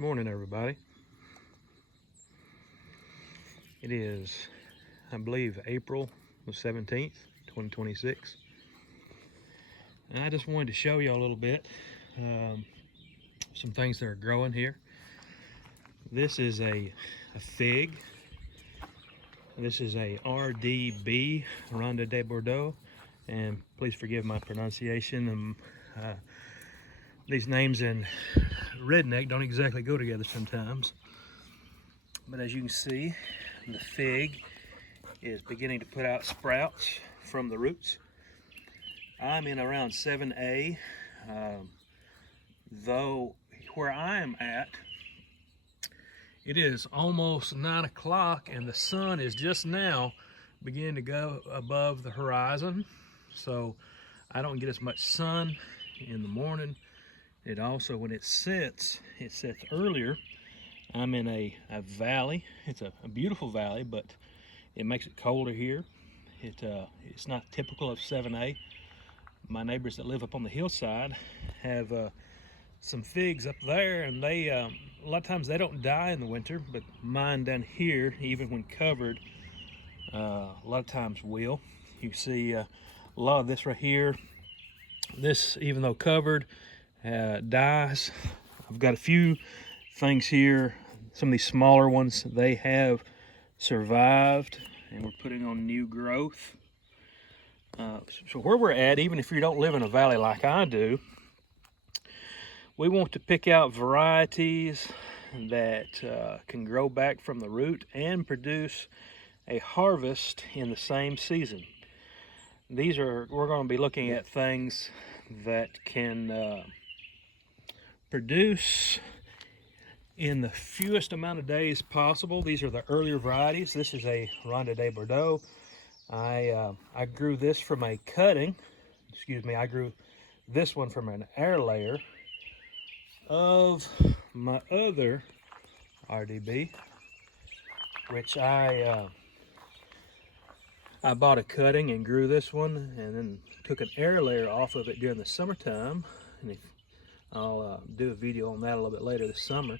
Good morning, everybody. It is, I believe, April the 17th, 2026. And I just wanted to show you a little bit some things that are growing here. This is a fig. This is a RDB, Ronde de Bordeaux. And please forgive my pronunciation. These names in redneck don't exactly go together sometimes. But as you can see, the fig is beginning to put out sprouts from the roots. I'm in around 7A, though where I am at, it is almost 9 o'clock and the sun is just now beginning to go above the horizon. So I don't get as much sun in the morning. It also, when it sets earlier. I'm in a valley. It's a beautiful valley, but it makes it colder here. It's not typical of 7A. My neighbors that live up on the hillside have some figs up there, and they a lot of times they don't die in the winter, but mine down here, even when covered, a lot of times will. You see a lot of this right here. This, even though covered, dies. I've got a few things here. Some of these smaller ones, they have survived, and we're putting on new growth. So where we're at, even if you don't live in a valley like I do, we want to pick out varieties that can grow back from the root and produce a harvest in the same season. We're going to be looking at things that can produce in the fewest amount of days possible. These are the earlier varieties. This is a Ronde de Bordeaux. I grew this from a cutting. I grew this one from an air layer of my other RDB, which I bought a cutting and grew this one, and then took an air layer off of it during the summertime. And I'll do a video on that a little bit later this summer.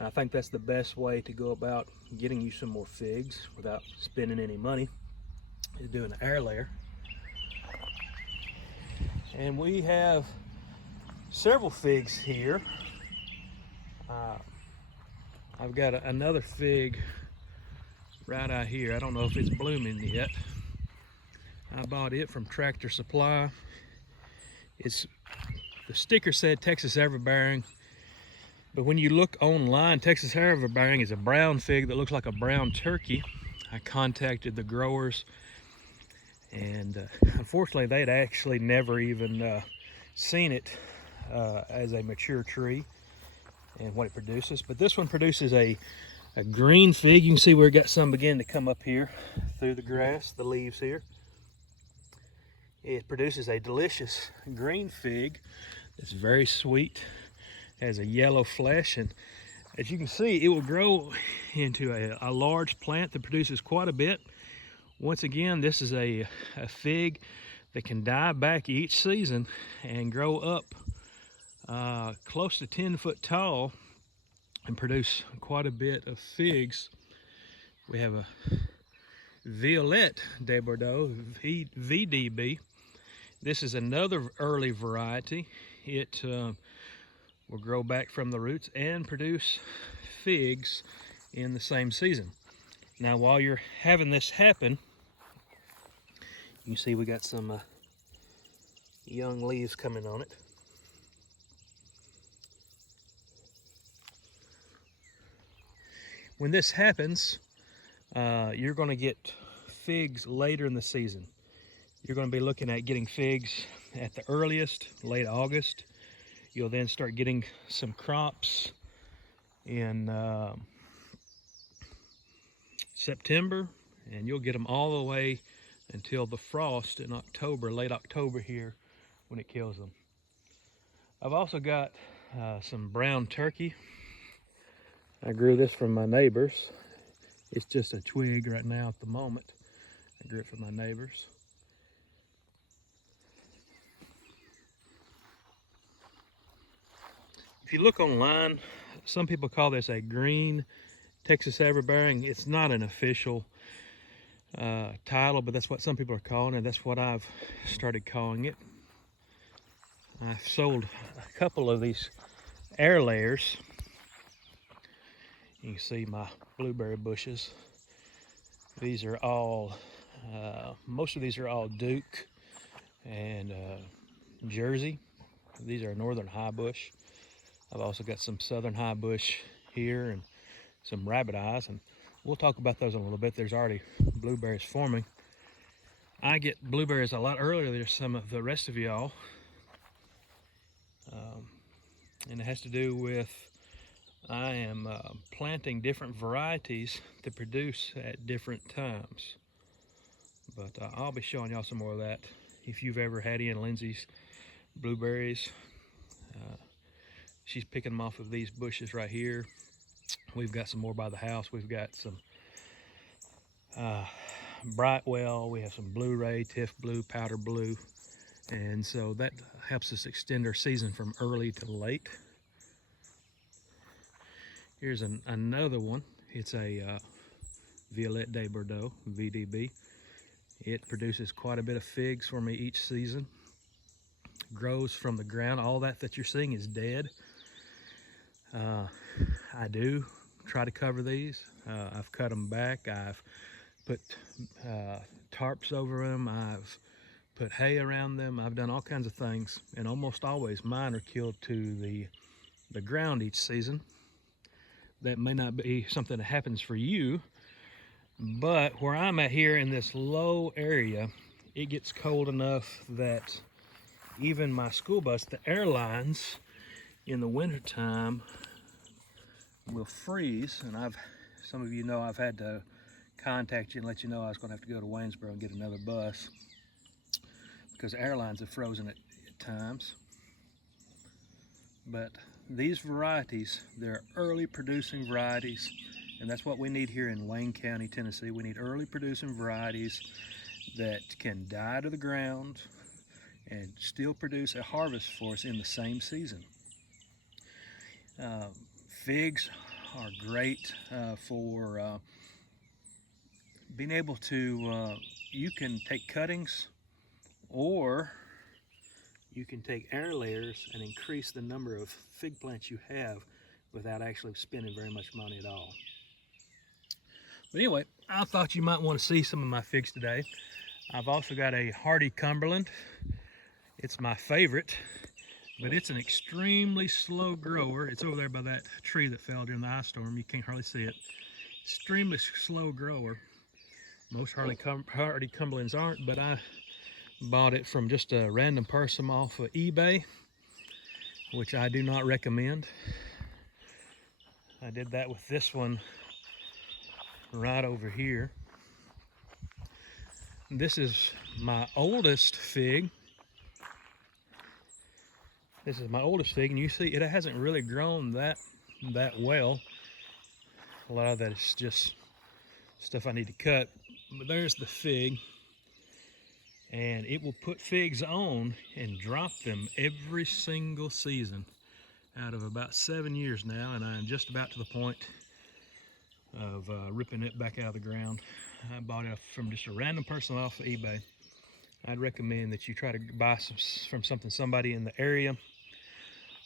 I think that's the best way to go about getting you some more figs without spending any money, is doing an air layer. And we have several figs here. I've got another fig right out here. I don't know if it's blooming yet. I bought it from Tractor Supply. The sticker said Texas Everbearing, but when you look online, Texas Everbearing is a brown fig that looks like a brown turkey. I contacted the growers, and unfortunately they'd actually never even seen it as a mature tree and what it produces. But this one produces a green fig. You can see we've got some beginning to come up here through the grass, the leaves here. It produces a delicious green fig that's very sweet, has a yellow flesh, and as you can see, it will grow into a large plant that produces quite a bit. Once again, this is a fig that can die back each season and grow up close to 10 foot tall and produce quite a bit of figs. We have a Violette de Bordeaux, VDB. This is another early variety. It will grow back from the roots and produce figs in the same season. Now, while you're having this happen, you can see we got some young leaves coming on it. When this happens, you're going to get figs later in the season. You're going to be looking at getting figs at the earliest, late August. You'll then start getting some crops in September, and you'll get them all the way until the frost in October, late October here, when it kills them. I've also got some brown turkey. I grew this from my neighbors. It's just a twig right now at the moment. I grew it from my neighbors. If you look online, Some people call this a green Texas everbearing. It's not an official title, but that's what some people are calling it. That's what I've started calling it. I've sold a couple of these air layers. You can see my blueberry bushes. These are all, most of these are all Duke and Jersey. These are northern high bush. I've also got some southern high bush here and some rabbit eyes, and we'll talk about those in a little bit. There's already blueberries forming. I get blueberries a lot earlier than some of the rest of y'all, and it has to do with I am planting different varieties to produce at different times. But I'll be showing y'all some more of that. If you've ever had Ian Lindsay's blueberries, she's picking them off of these bushes right here. We've got some more by the house. We've got some Brightwell, we have some Blue Ray, Tiff Blue, Powder Blue, and so that helps us extend our season from early to late. Here's another one. It's a Violette de Bordeaux, VDB. It produces quite a bit of figs for me each season. Grows from the ground. All that you're seeing is dead. I do try to cover these. I've cut them back. I've put tarps over them. I've put hay around them. I've done all kinds of things, and almost always mine are killed to the ground each season. That may not be something that happens for you, but where I'm at here in this low area, it gets cold enough that even my school bus, the airlines, in the wintertime will freeze. And some of you know I've had to contact you and let you know I was going to have to go to Waynesboro and get another bus because airlines have frozen at times. But these varieties, they're early producing varieties, and that's what we need here in Wayne County, Tennessee. We need early producing varieties that can die to the ground and still produce a harvest for us in the same season. Figs are great for being able to, you can take cuttings or you can take air layers and increase the number of fig plants you have without actually spending very much money at all. But anyway, I thought you might want to see some of my figs today. I've also got a hardy Cumberland. It's my favorite, but it's an extremely slow grower. It's over there by that tree that fell during the ice storm. You can't hardly see it. Extremely slow grower. Most hardy Cumberlands aren't, but I bought it from just a random person off of eBay, which I do not recommend. I did that with this one right over here. This is my oldest fig. This is my oldest fig, and you see it hasn't really grown that well. A lot of that is just stuff I need to cut. But there's the fig, and it will put figs on and drop them every single season out of about 7 years now, and I'm just about to the point of ripping it back out of the ground. I bought it from just a random person off of eBay. I'd recommend that you try to buy some from somebody in the area,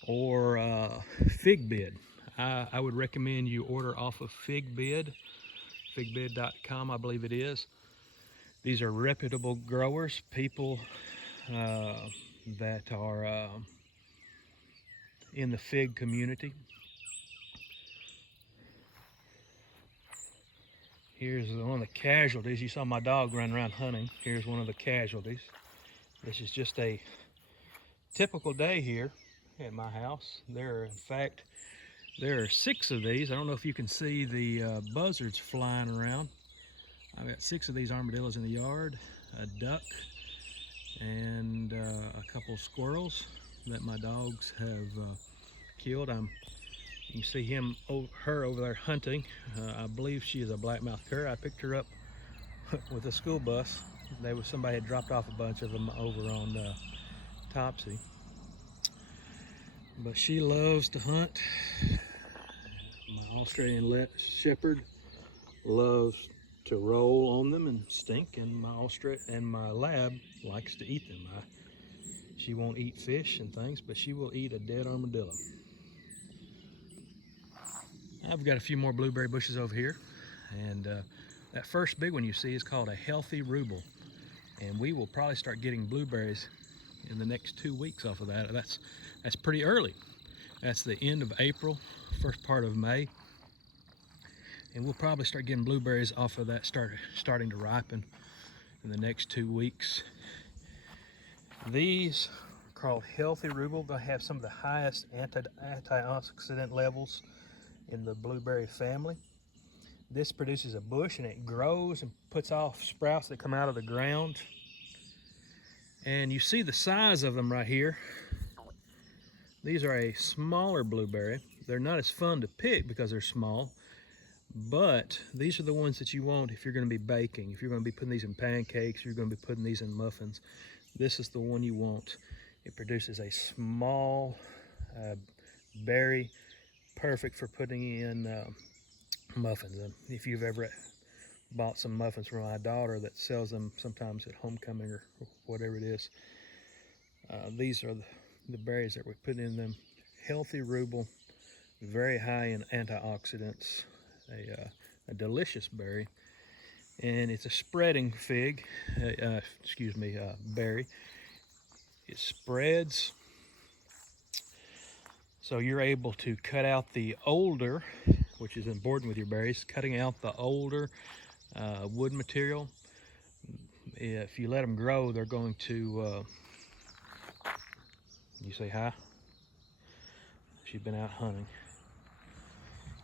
or Fig Bid. I would recommend you order off of Fig Bid, figbid.com, I believe it is. These are reputable growers, people that are in the fig community. Here's one of the casualties. You saw my dog run around hunting. Here's one of the casualties. This is just a typical day here at my house. There are 6 of these. I don't know if you can see the buzzards flying around. I've got 6 of these armadillos in the yard, a duck, and a couple of squirrels that my dogs have killed. You can see her over there hunting. I believe she is a black-mouthed cur. I picked her up with a school bus. Somebody had dropped off a bunch of them over on Topsy. But she loves to hunt. Australian Shepherd loves to roll on them and stink, and my lab likes to eat them. She won't eat fish and things, but she will eat a dead armadillo. I've got a few more blueberry bushes over here, and that first big one you see is called a healthy ruble, and we will probably start getting blueberries in the next 2 weeks off of that. That's pretty early. That's the end of April, first part of May, and we'll probably start getting blueberries off of that starting to ripen in the next 2 weeks. These are called healthy ruble. They have some of the highest antioxidant levels in the blueberry family. This produces a bush, and it grows and puts off sprouts that come out of the ground. And you see the size of them right here. These are a smaller blueberry. They're not as fun to pick because they're small, but these are the ones that you want if you're going to be baking. If you're going to be putting these in pancakes, you're going to be putting these in muffins, this is the one you want. It produces a small berry, perfect for putting in muffins. If you've ever bought some muffins from my daughter that sells them sometimes at homecoming or whatever it is, these are the berries that we're putting in them. Healthy ruble, very high in antioxidants, a delicious berry, and it's a spreading berry. It spreads, so you're able to cut out the older, which is important with your berries, cutting out the older wood material. If you let them grow, they're going to, you say hi? She's been out hunting.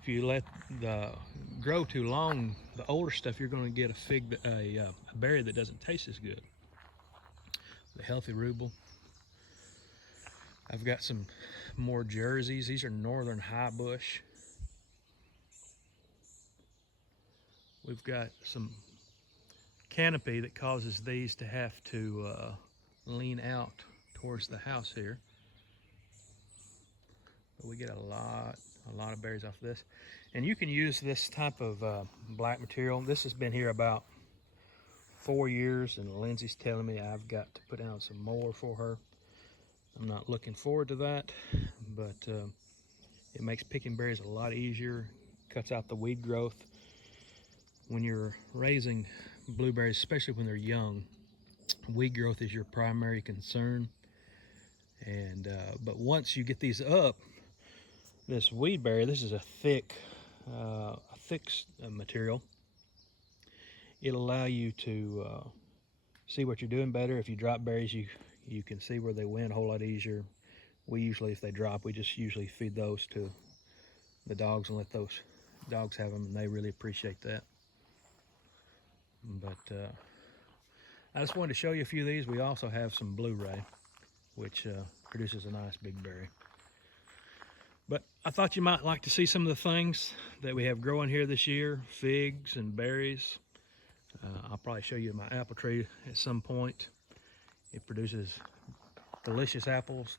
If you let the grow too long, the older stuff, you're going to get a berry that doesn't taste as good. The healthy ruble. I've got some more jerseys. These are northern high bush. We've got some canopy that causes these to have to lean out towards the house here. But we get a lot of berries off of this. And you can use this type of black material. This has been here about 4 years, and Lindsay's telling me I've got to put down some more for her. I'm not looking forward to that, but it makes picking berries a lot easier, cuts out the weed growth. When you're raising blueberries, especially when they're young, weed growth is your primary concern. And but once you get these up, this weed berry, this is a thick material. It'll allow you to see what you're doing better. If you drop berries, you can see where they went a whole lot easier. We usually, if they drop, we just usually feed those to the dogs and let those dogs have them, and they really appreciate that. But I just wanted to show you a few of these. We also have some Blu-ray, which produces a nice big berry. But I thought you might like to see some of the things that we have growing here this year, figs and berries. I'll probably show you my apple tree at some point. It produces delicious apples.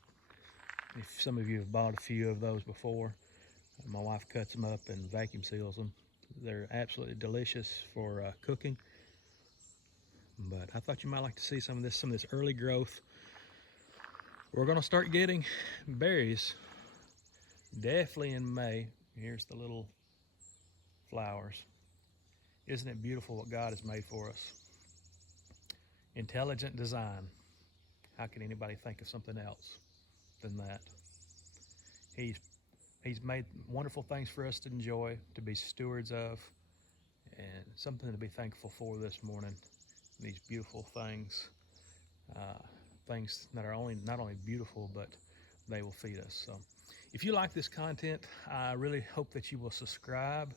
If some of you have bought a few of those before, my wife cuts them up and vacuum seals them. They're absolutely delicious for cooking. But I thought you might like to see some of this early growth. We're going to start getting berries definitely in May. Here's the little flowers. Isn't it beautiful what God has made for us? Intelligent design. How can anybody think of something else than that? He's made wonderful things for us to enjoy, to be stewards of, and something to be thankful for this morning. These beautiful things, things that are not only beautiful, but they will feed us. So if you like this content, I really hope that you will subscribe,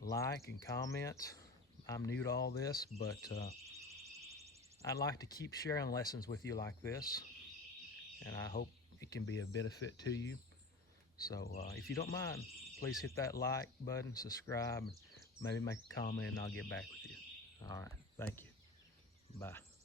like, and comment. I'm new to all this, but I'd like to keep sharing lessons with you like this, and I hope it can be a benefit to you. So if you don't mind, please hit that like button, subscribe, and maybe make a comment, and I'll get back with you. All right, thank you. Bye.